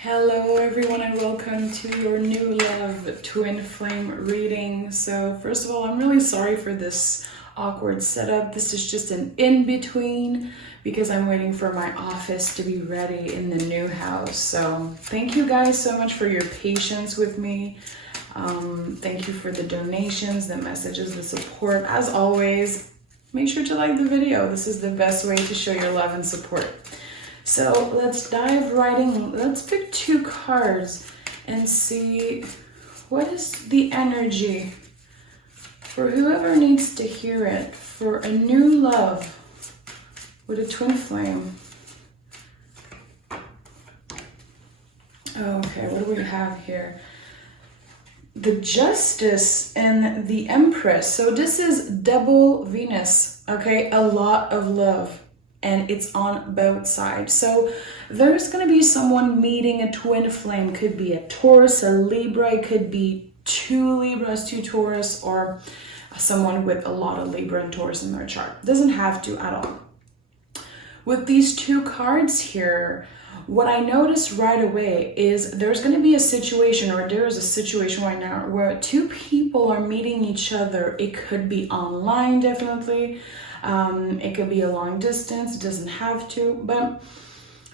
Hello everyone and welcome to your new love twin flame reading. So first of all, I'm really sorry for this awkward setup. This is just an in-between because I'm waiting for my office to be ready in the new house. So thank you guys so much for your patience with me. Thank you for the donations, the messages, the support. As always, make sure to like the video. This is the best way to show your love and support. So let's dive right in. Let's pick two cards and see what is the energy for whoever needs to hear it for a new love with a twin flame. Okay, what do we have here? The Justice and the Empress. So this is double Venus, okay? A lot of love. And it's on both sides. So there's going to be someone meeting a twin flame. Could be a Taurus, a Libra. It could be two Libras, two Taurus, or someone with a lot of Libra and Taurus in their chart. Doesn't have to at all. With these two cards here, what I noticed right away is there's going to be a situation, or there is a situation right now where two people are meeting each other. It could be online, definitely. It could be a long distance, it doesn't have to, but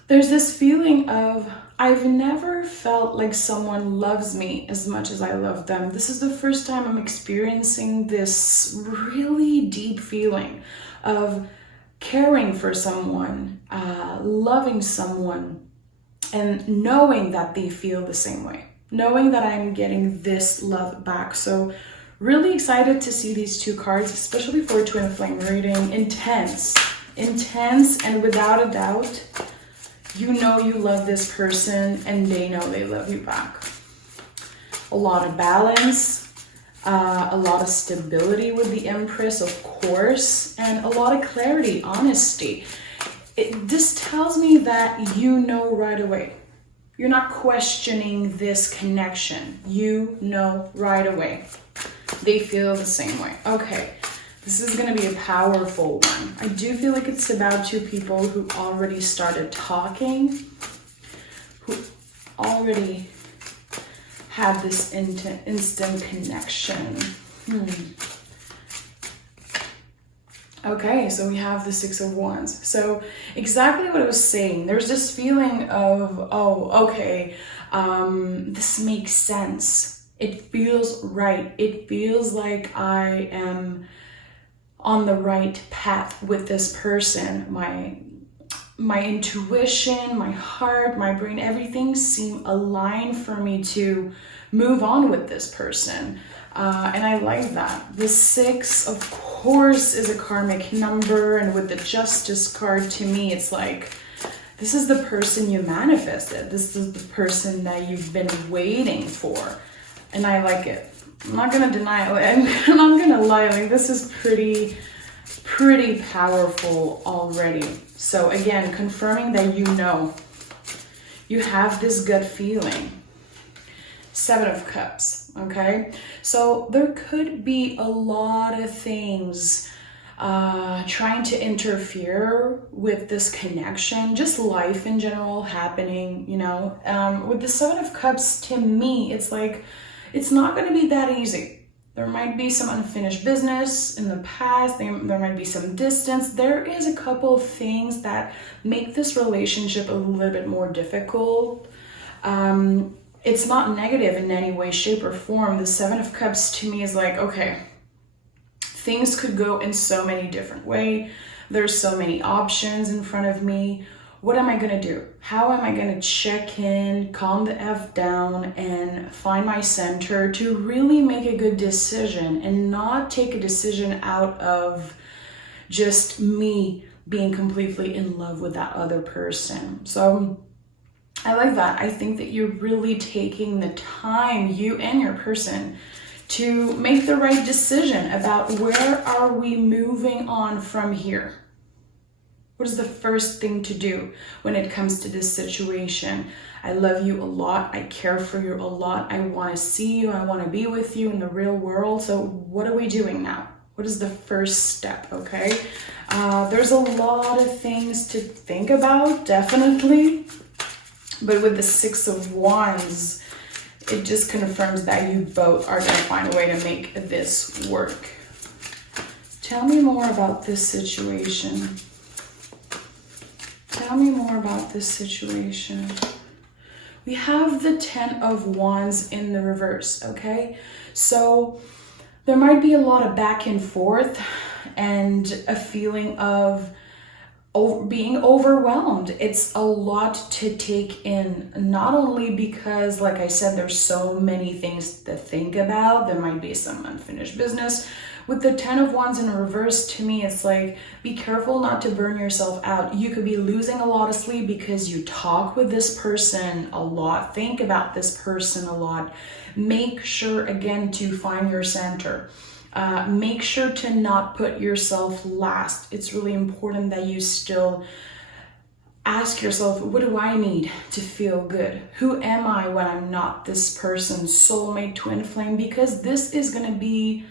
there's this feeling of, I've never felt like someone loves me as much as I love them. This is the first time I'm experiencing this really deep feeling of caring for someone, loving someone, and knowing that they feel the same way, knowing that I'm getting this love back. So really excited to see these two cards, especially for a twin flame reading. Intense, and without a doubt, you know you love this person and they know they love you back. A lot of balance, a lot of stability with the Empress, of course, and a lot of clarity, honesty. This tells me that you know right away. You're not questioning this connection. You know right away. They feel the same way. Okay, this is going to be a powerful one. I do feel like it's about two people who already started talking, who already had this instant connection. Okay, so we have the Six of Wands. So exactly what I was saying. There's this feeling of, oh, okay, this makes sense. It feels right. It feels like I am on the right path with this person. My intuition, my heart, my brain, everything seem aligned for me to move on with this person. And I like that. The Six, of course, is a karmic number. And with the Justice card, to me, it's like, this is the person you manifested. This is the person that you've been waiting for. And I like it. I'm not gonna deny it. I'm not gonna lie. Like, this is pretty powerful already. So again, confirming that you know. You have this gut feeling. Seven of Cups, okay? So there could be a lot of things trying to interfere with this connection, just life in general happening, you know. With the Seven of Cups, to me, it's like, it's not going to be that easy. There might be some unfinished business in the past. There might be some distance. There is a couple of things that make this relationship a little bit more difficult. It's not negative in any way, shape, or form. The Seven of Cups to me is like, okay, things could go in so many different ways. There's so many options in front of me. What am I going to do? How am I going to check in, calm the F down, and find my center to really make a good decision and not take a decision out of just me being completely in love with that other person? So I like that. I think that you're really taking the time, you and your person, to make the right decision about where are we moving on from here. What is the first thing to do when it comes to this situation? I love you a lot. I care for you a lot. I want to see you. I want to be with you in the real world. So what are we doing now? What is the first step, okay? There's a lot of things to think about, definitely. But with the Six of Wands, it just confirms that you both are going to find a way to make this work. Tell me more about this situation. Tell me more about this situation. We have the Ten of Wands in the reverse, okay? So there might be a lot of back and forth and a feeling of being overwhelmed. It's a lot to take in, not only because, like I said, there's so many things to think about. There might be some unfinished business. With the Ten of Wands in reverse, to me, it's like, be careful not to burn yourself out. You could be losing a lot of sleep because you talk with this person a lot, think about this person a lot. Make sure, again, to find your center. Make sure to not put yourself last. It's really important that you still ask yourself, what do I need to feel good? Who am I when I'm not this person's soulmate, twin flame? Because this is going to be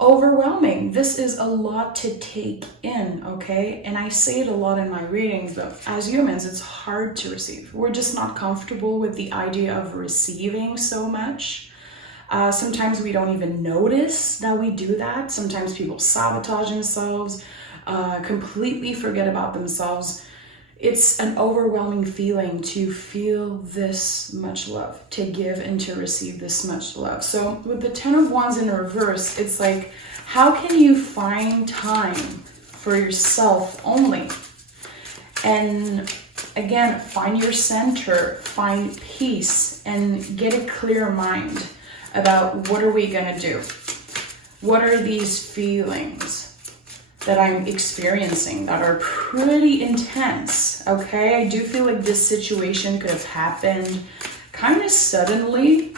overwhelming. This is a lot to take in, okay? And I say it a lot in my readings, but as humans, it's hard to receive. We're just not comfortable with the idea of receiving so much. Sometimes we don't even notice that we do that. Sometimes people sabotage themselves, completely forget about themselves. It's an overwhelming feeling to feel this much love, to give and to receive this much love. So with the Ten of Wands in reverse, it's like, how can you find time for yourself only? And again, find your center, find peace, and get a clear mind about what are we gonna do? What are these feelings that I'm experiencing that are pretty intense, okay? I do feel like this situation could have happened kind of suddenly.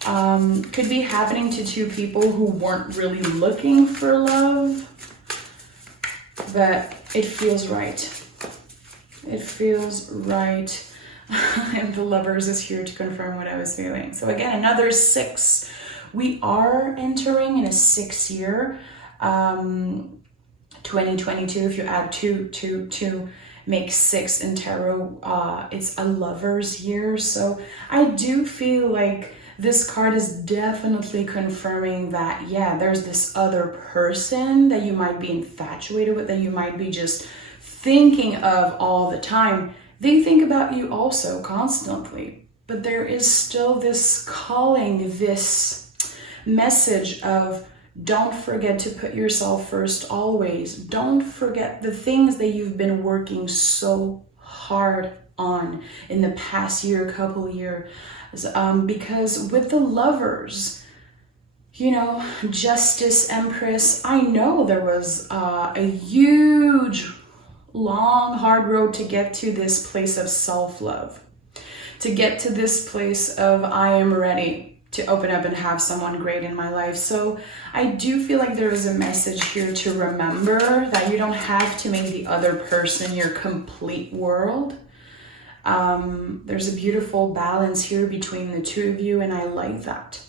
Could be happening to two people who weren't really looking for love, but it feels right. It feels right. And the Lovers is here to confirm what I was feeling. So again, another 6. We are entering in a 6 year. 2022, if you add 2 makes 6 in tarot. It's a Lover's year. So I do feel like this card is definitely confirming that, yeah, there's this other person that you might be infatuated with, that you might be just thinking of all the time. They think about you also constantly, but there is still this calling, this message of, don't forget to put yourself first always. Don't forget the things that you've been working so hard on in the past year, couple years. Because with the Lovers, you know, Justice, Empress, I know there was a huge, long, hard road to get to this place of self-love. To get to this place of, I am ready to open up and have someone great in my life. So I do feel like there is a message here to remember that you don't have to make the other person your complete world. There's a beautiful balance here between the two of you, and I like that.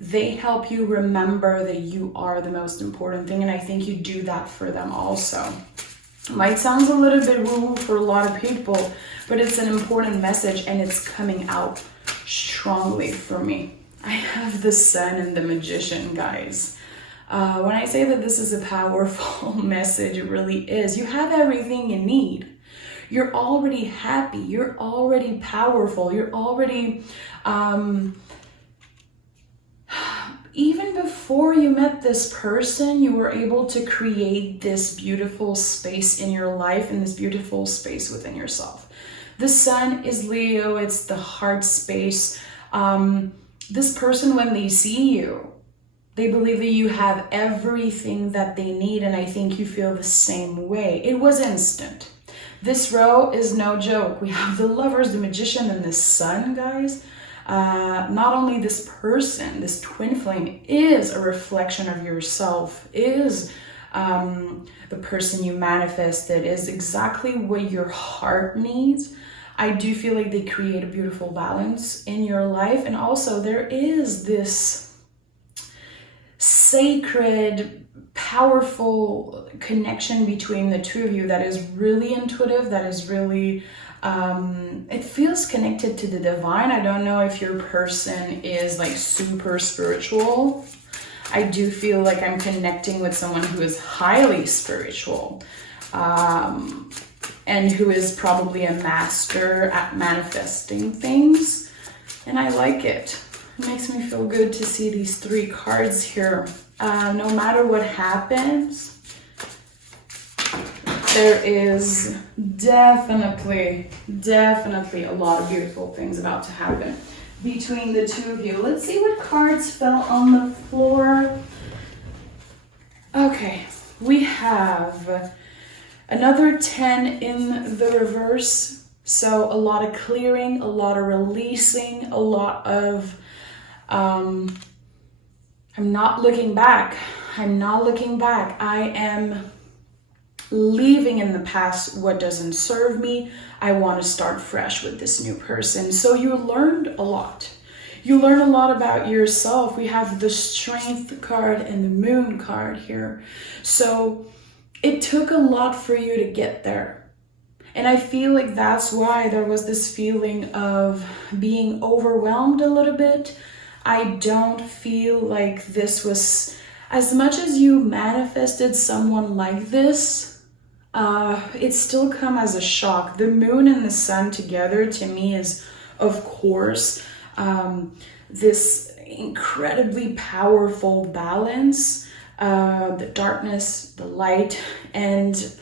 They help you remember that you are the most important thing, and I think you do that for them also. Might sound a little bit woo-woo for a lot of people, but it's an important message, and it's coming out strongly for me. I have the Sun and the Magician, guys. When I say that this is a powerful message, it really is. You have everything you need. You're already happy. You're already powerful. You're already... even before you met this person, you were able to create this beautiful space in your life and this beautiful space within yourself. The Sun is Leo. It's the heart space. This person, when they see you, they believe that you have everything that they need, and I think you feel the same way. It was instant. This row is no joke. We have the Lovers, the Magician, and the Sun, guys. Not only this person, this twin flame is a reflection of yourself, is the person you manifested, is exactly what your heart needs. I do feel like they create a beautiful balance in your life. And also there is this sacred, powerful connection between the two of you that is really intuitive, that is really It feels connected to the divine. I don't know if your person is like super spiritual. I do feel like I'm connecting with someone who is highly spiritual, and who is probably a master at manifesting things. And I like it. It makes me feel good to see these 3 cards here. No matter what happens, there is definitely a lot of beautiful things about to happen between the 2 of you. Let's see what cards fell on the floor. Okay, we have another 10 in the reverse. So a lot of clearing, a lot of releasing, a lot of, I'm not looking back. I'm not looking back. I am leaving in the past what doesn't serve me. I want to start fresh with this new person. So you learned a lot. You learn a lot about yourself. We have the Strength card and the Moon card here. So it took a lot for you to get there. And I feel like that's why there was this feeling of being overwhelmed a little bit. I don't feel like this was, as much as you manifested someone like this, it still come as a shock. The moon and the sun together to me is, of course, this incredibly powerful balance, the darkness, the light, and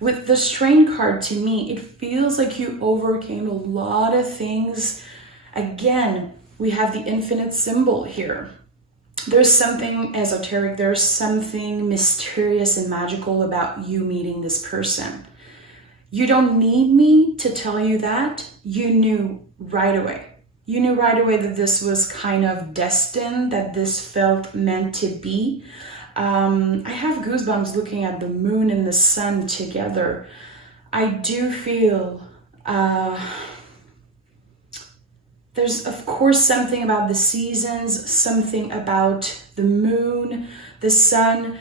with the Strength card, to me, it feels like you overcame a lot of things. Again, we have the infinite symbol here. There's something esoteric, there's something mysterious and magical about you meeting this person. You don't need me to tell you that. You knew right away. You knew right away that this was kind of destined, that this felt meant to be. I have goosebumps looking at the moon and the sun together. I do feel there's of course something about the seasons, something about the moon, the sun.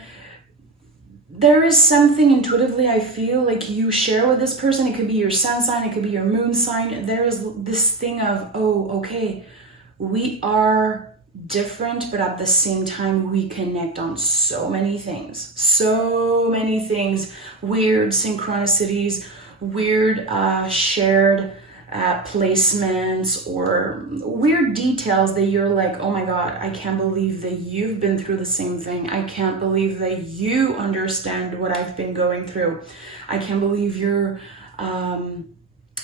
There is something intuitively I feel like you share with this person. It could be your sun sign, it could be your moon sign. There is this thing of, oh, okay, we are different, but at the same time we connect on so many things, weird synchronicities, weird shared placements, or weird details that you're like, oh my god, I can't believe that you've been through the same thing. I can't believe that you understand what I've been going through. I can't believe you're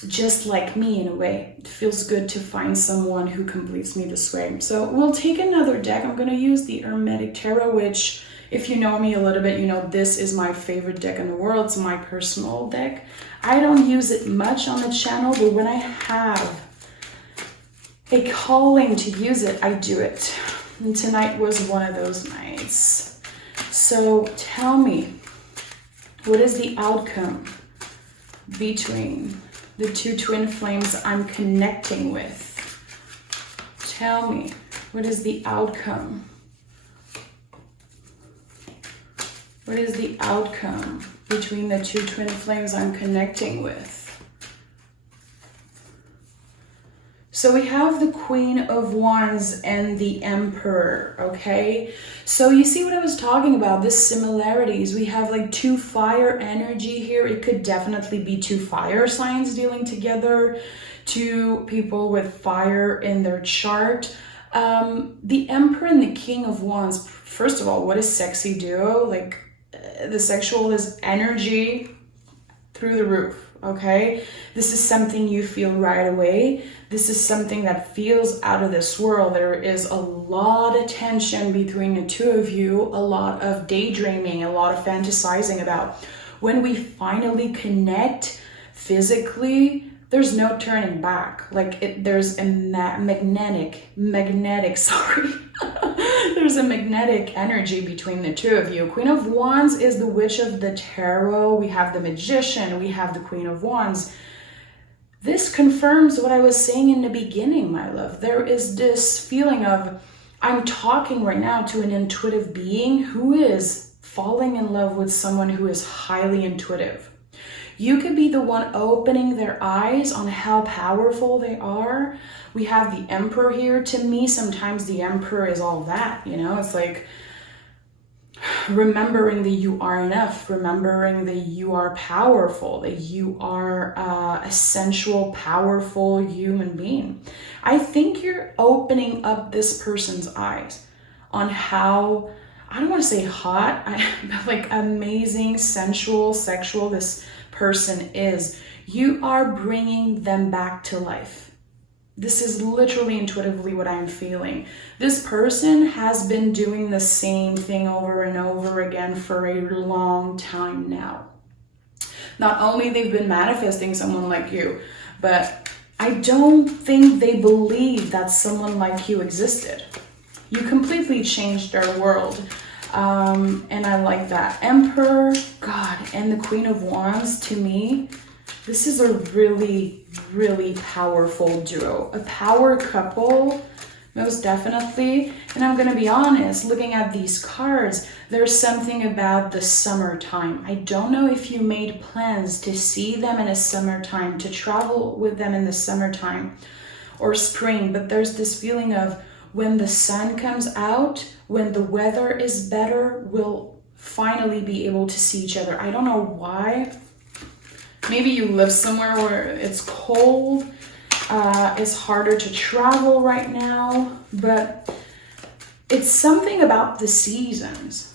just like me in a way. It feels good to find someone who completes me this way. So we'll take another deck. I'm going to use the Hermetic Tarot, which, if you know me a little bit, you know this is my favorite deck in the world. It's my personal deck. I don't use it much on the channel, but when I have a calling to use it, I do it. And tonight was one of those nights. So tell me, what is the outcome between the 2 twin flames I'm connecting with? Tell me, what is the outcome? What is the outcome between the 2 twin flames I'm connecting with? So we have the Queen of Wands and the Emperor, okay? So you see what I was talking about, the similarities. We have like 2 fire energy here. It could definitely be 2 fire signs dealing together, 2 people with fire in their chart. The Emperor and the King of Wands, first of all, what a sexy duo. Like, the sexual is energy through the roof. Okay, this is something you feel right away. This is something that feels out of this world. There is a lot of tension between the 2 of you, a lot of daydreaming, a lot of fantasizing about. When we finally connect physically, there's no turning back. Like there's a magnetic, there's a magnetic energy between the 2 of you. Queen of Wands is the Witch of the Tarot. We have the Magician. We have the Queen of Wands. This confirms what I was saying in the beginning, my love. There is this feeling of, I'm talking right now to an intuitive being who is falling in love with someone who is highly intuitive. You could be the one opening their eyes on how powerful they are. We have the Emperor here. To me, sometimes the Emperor is all that, you know? It's like remembering that you are enough, remembering that you are powerful, that you are a sensual, powerful human being. I think you're opening up this person's eyes on how, I don't want to say hot, but like amazing, sensual, sexual this person is. You are bringing them back to life. This is literally intuitively what I'm feeling. This person has been doing the same thing over and over again for a long time now. Not only they've been manifesting someone like you, but I don't think they believe that someone like you existed. You completely changed their world. And I like that. Emperor, God, and the Queen of Wands, to me, this is a really, really powerful duo. A power couple, most definitely. And I'm going to be honest, looking at these cards, there's something about the summertime. I don't know if you made plans to see them in a summertime, to travel with them in the summertime or spring, but there's this feeling of when the sun comes out, when the weather is better, we'll finally be able to see each other. I don't know why. Maybe you live somewhere where it's cold, it's harder to travel right now, but it's something about the seasons.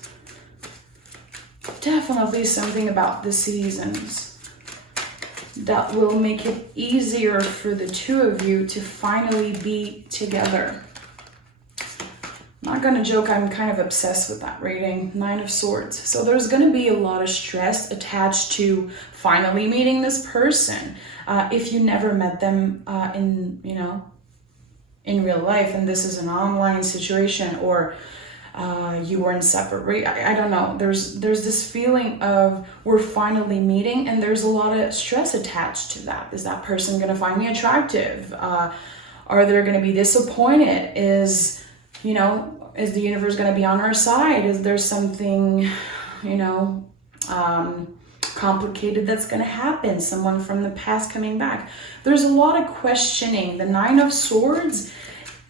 Definitely something about the seasons that will make it easier for the two of you to finally be together. I'm not gonna joke, I'm kind of obsessed with that reading. 9 of Swords. So there's gonna be a lot of stress attached to finally meeting this person. If you never met them in real life, and this is an online situation, or you were in separate, I don't know. There's this feeling of we're finally meeting, and there's a lot of stress attached to that. Is that person gonna find me attractive? Are they gonna be disappointed? Is the universe going to be on our side? Is there something, complicated that's going to happen? Someone from the past coming back? There's a lot of questioning. The 9 of Swords,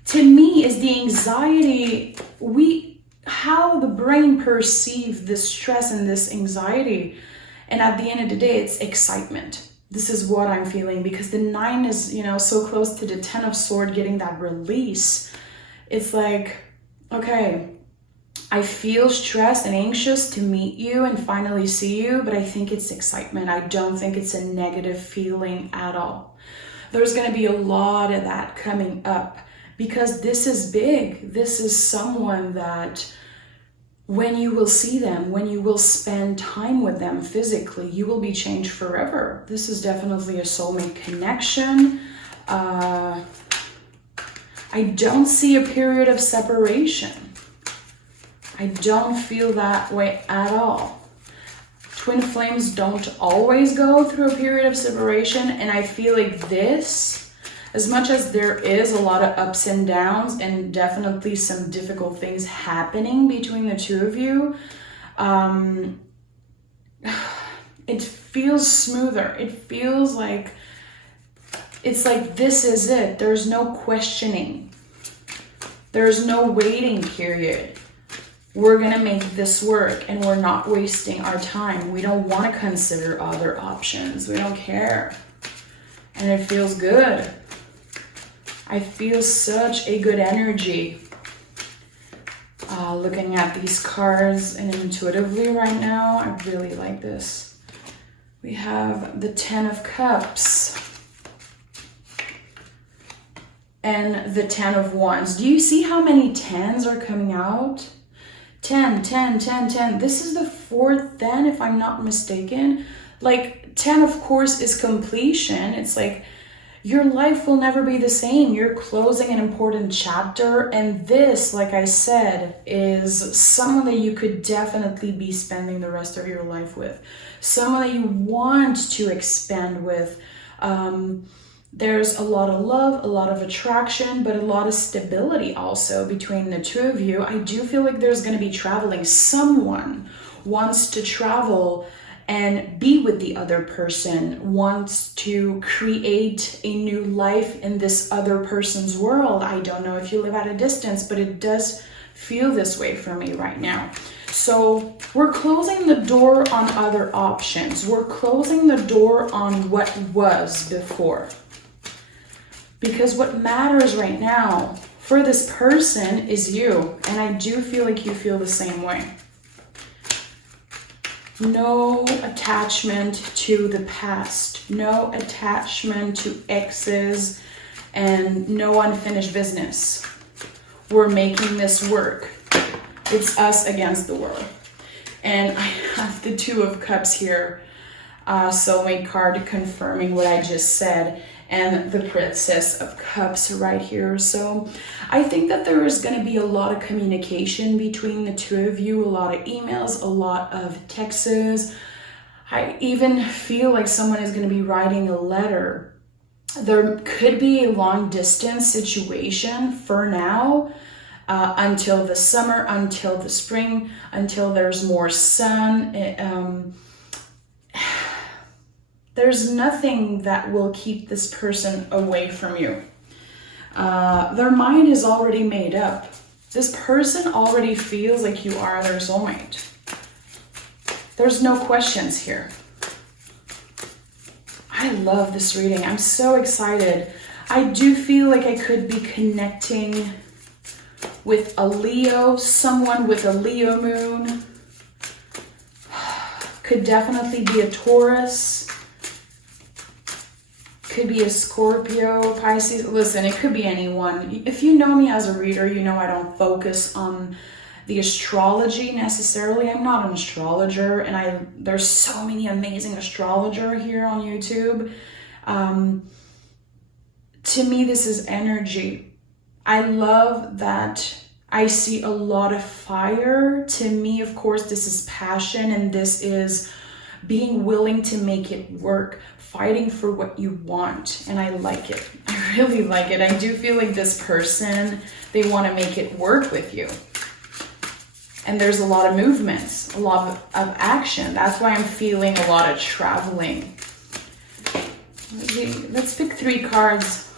to me, is the anxiety. How the brain perceives this stress and this anxiety. And at the end of the day, it's excitement. This is what I'm feeling, because the 9 is, so close to the 10 of Swords, getting that release. It's like, okay, I feel stressed and anxious to meet you and finally see you, but I think it's excitement. I don't think it's a negative feeling at all. There's going to be a lot of that coming up, because this is big. This is someone that when you will see them, when you will spend time with them physically, you will be changed forever. This is definitely a soulmate connection. I don't see a period of separation. I don't feel that way at all. Twin flames don't always go through a period of separation, and I feel like this, as much as there is a lot of ups and downs and definitely some difficult things happening between the two of you, it feels smoother. It feels like it's like, this is it. There's no questioning. There's no waiting period. We're going to make this work, and we're not wasting our time. We don't want to consider other options. We don't care. And it feels good. I feel such a good energy looking at these cards, and intuitively right now, I really like this. We have the 10 of Cups. And the 10 of Wands. Do you see how many 10s are coming out? 10, 10, 10, 10. This is the 4th 10, if I'm not mistaken. Like, 10, of course, is completion. It's like, your life will never be the same. You're closing an important chapter. And this, like I said, is someone that you could definitely be spending the rest of your life with. Someone that you want to expand with. There's a lot of love, a lot of attraction, but a lot of stability also between the two of you. I do feel like there's going to be traveling. Someone wants to travel and be with the other person, wants to create a new life in this other person's world. I don't know if you live at a distance, but it does feel this way for me right now. So we're closing the door on other options. We're closing the door on what was before. Because what matters right now for this person is you. And I do feel like you feel the same way. No attachment to the past. No attachment to exes. And no unfinished business. We're making this work. It's us against the world. And I have the Two of Cups here. Soulmate card confirming what I just said. And the Princess of Cups right here. So I think that there is going to be a lot of communication between the two of you. A lot of emails, a lot of texts. I even feel like someone is going to be writing a letter. There could be a long distance situation for now. Until the summer, until the spring, until there's more sun. There's nothing that will keep this person away from you. Their mind is already made up. This person already feels like you are their soulmate. There's no questions here. I love this reading. I'm so excited. I do feel like I could be connecting with a Leo, someone with a Leo moon. Could definitely be a Taurus. Could be a Scorpio, Pisces. Listen, it could be anyone. If you know me as a reader, you know I don't focus on the astrology necessarily. I'm not an astrologer, and there's so many amazing astrologers here on YouTube. To me, this is energy. I love that I see a lot of fire. To me, of course, this is passion, and this is being willing to make it work, fighting for what you want. And I like it. I really like it. I do feel like this person, they want to make it work with you. And there's a lot of movements, a lot of action. That's why I'm feeling a lot of traveling. Let's pick 3 cards.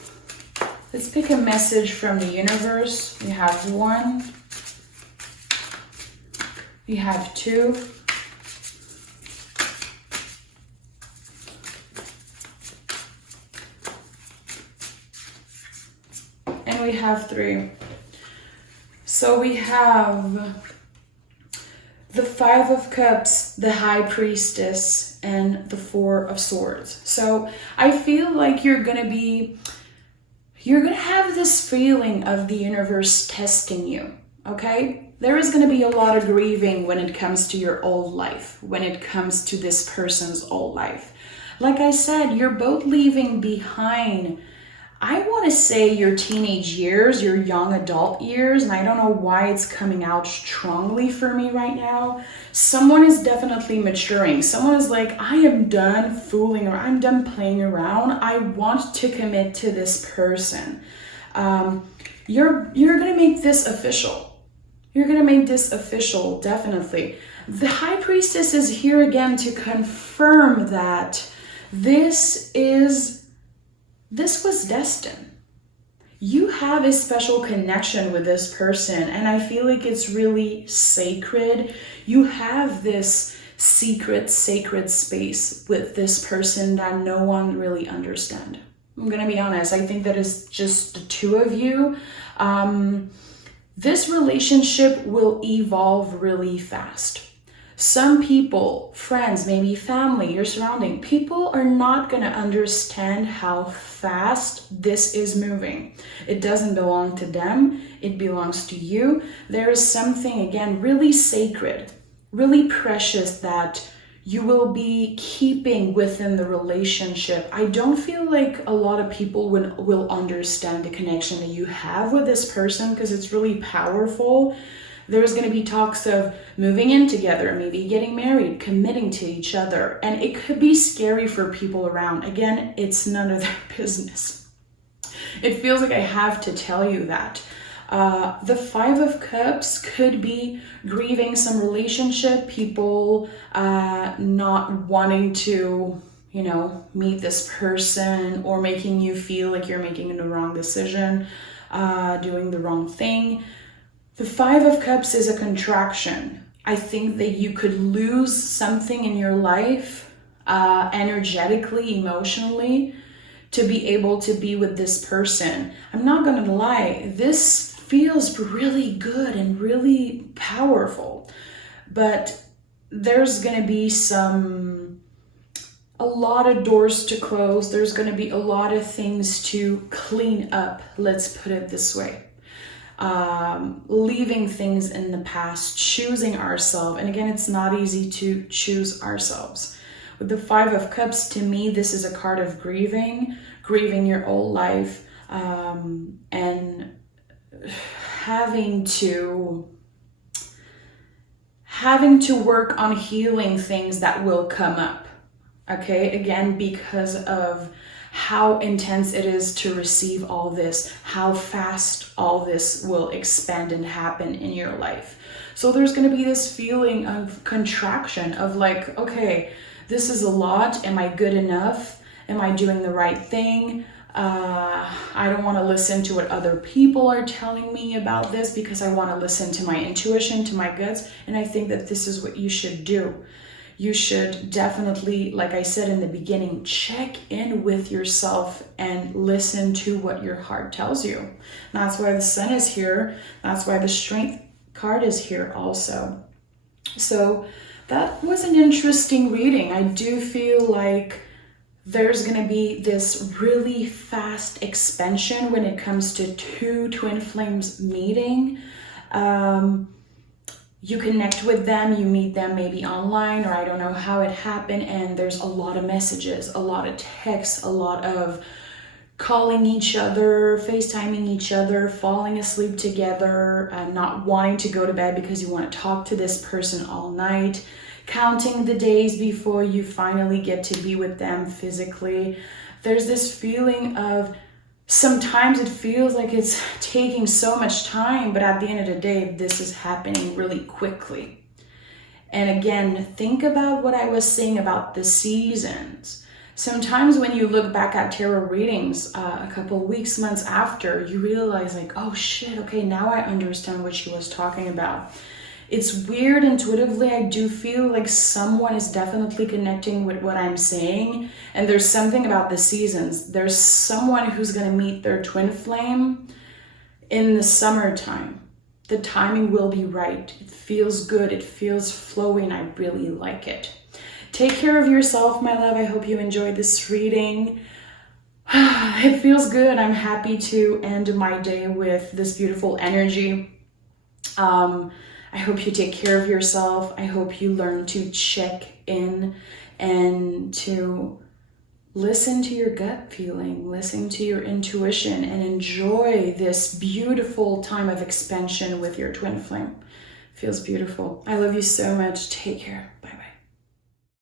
Let's pick a message from the universe. We have 1. We have 2. And we have 3. So we have the 5 of Cups, the High Priestess, and the 4 of Swords. So I feel like you're going to have this feeling of the universe testing you, okay? There is going to be a lot of grieving when it comes to your old life, when it comes to this person's old life. Like I said, you're both leaving behind, I want to say, your teenage years, your young adult years, and I don't know why it's coming out strongly for me right now. Someone is definitely maturing. Someone is like, I am done fooling around. I'm done playing around. I want to commit to this person. You're going to make this official. You're going to make this official, definitely. The High Priestess is here again to confirm that this was destined. You have a special connection with this person, and I feel like it's really sacred. You have this secret, sacred space with this person that no one really understands. I'm gonna be honest, I think that it's just the 2 of you. This relationship will evolve really fast. Some people, friends, maybe family, your surrounding, people are not going to understand how fast this is moving. It doesn't belong to them. It belongs to you. There is something, again, really sacred, really precious that you will be keeping within the relationship. I don't feel like a lot of people will understand the connection that you have with this person because it's really powerful. There's going to be talks of moving in together, maybe getting married, committing to each other. And it could be scary for people around. Again, it's none of their business. It feels like I have to tell you that. The Five of Cups could be grieving some relationship, people not wanting to, meet this person, or making you feel like you're making the wrong decision, doing the wrong thing. The Five of Cups is a contraction. I think that you could lose something in your life, energetically, emotionally, to be able to be with this person. I'm not gonna lie, this feels really good and really powerful, but there's gonna be a lot of doors to close. There's gonna be a lot of things to clean up, let's put it this way. Leaving things in the past, choosing ourselves. And again, it's not easy to choose ourselves. With the Five of Cups, to me, this is a card of grieving your old life, and having to work on healing things that will come up. Okay, again, because of how intense it is to receive all this, how fast all this will expand and happen in your life. So there's going to be this feeling of contraction of like, okay, this is a lot. Am I good enough? Am I doing the right thing? I don't want to listen to what other people are telling me about this, because I want to listen to my intuition, to my guts. And I think that this is what you should do. You should definitely, like I said in the beginning, check in with yourself and listen to what your heart tells you. That's why the Sun is here. That's why the Strength card is here also. So that was an interesting reading. I do feel like there's going to be this really fast expansion when it comes to two twin flames meeting. You connect with them, you meet them maybe online, or I don't know how it happened, and there's a lot of messages, a lot of texts, a lot of calling each other, FaceTiming each other, falling asleep together, not wanting to go to bed because you want to talk to this person all night, counting the days before you finally get to be with them physically. There's this feeling of, sometimes it feels like it's taking so much time, but at the end of the day, this is happening really quickly. And again, think about what I was saying about the seasons. Sometimes when you look back at tarot readings a couple weeks, months after, you realize like, oh shit, okay, now I understand what she was talking about. It's weird, intuitively, I do feel like someone is definitely connecting with what I'm saying. And there's something about the seasons. There's someone who's going to meet their twin flame in the summertime. The timing will be right. It feels good. It feels flowy, and I really like it. Take care of yourself, my love. I hope you enjoyed this reading. It feels good. I'm happy to end my day with this beautiful energy. I hope you take care of yourself. I hope you learn to check in and to listen to your gut feeling, listen to your intuition, and enjoy this beautiful time of expansion with your twin flame. Feels beautiful. I love you so much. Take care. Bye-bye.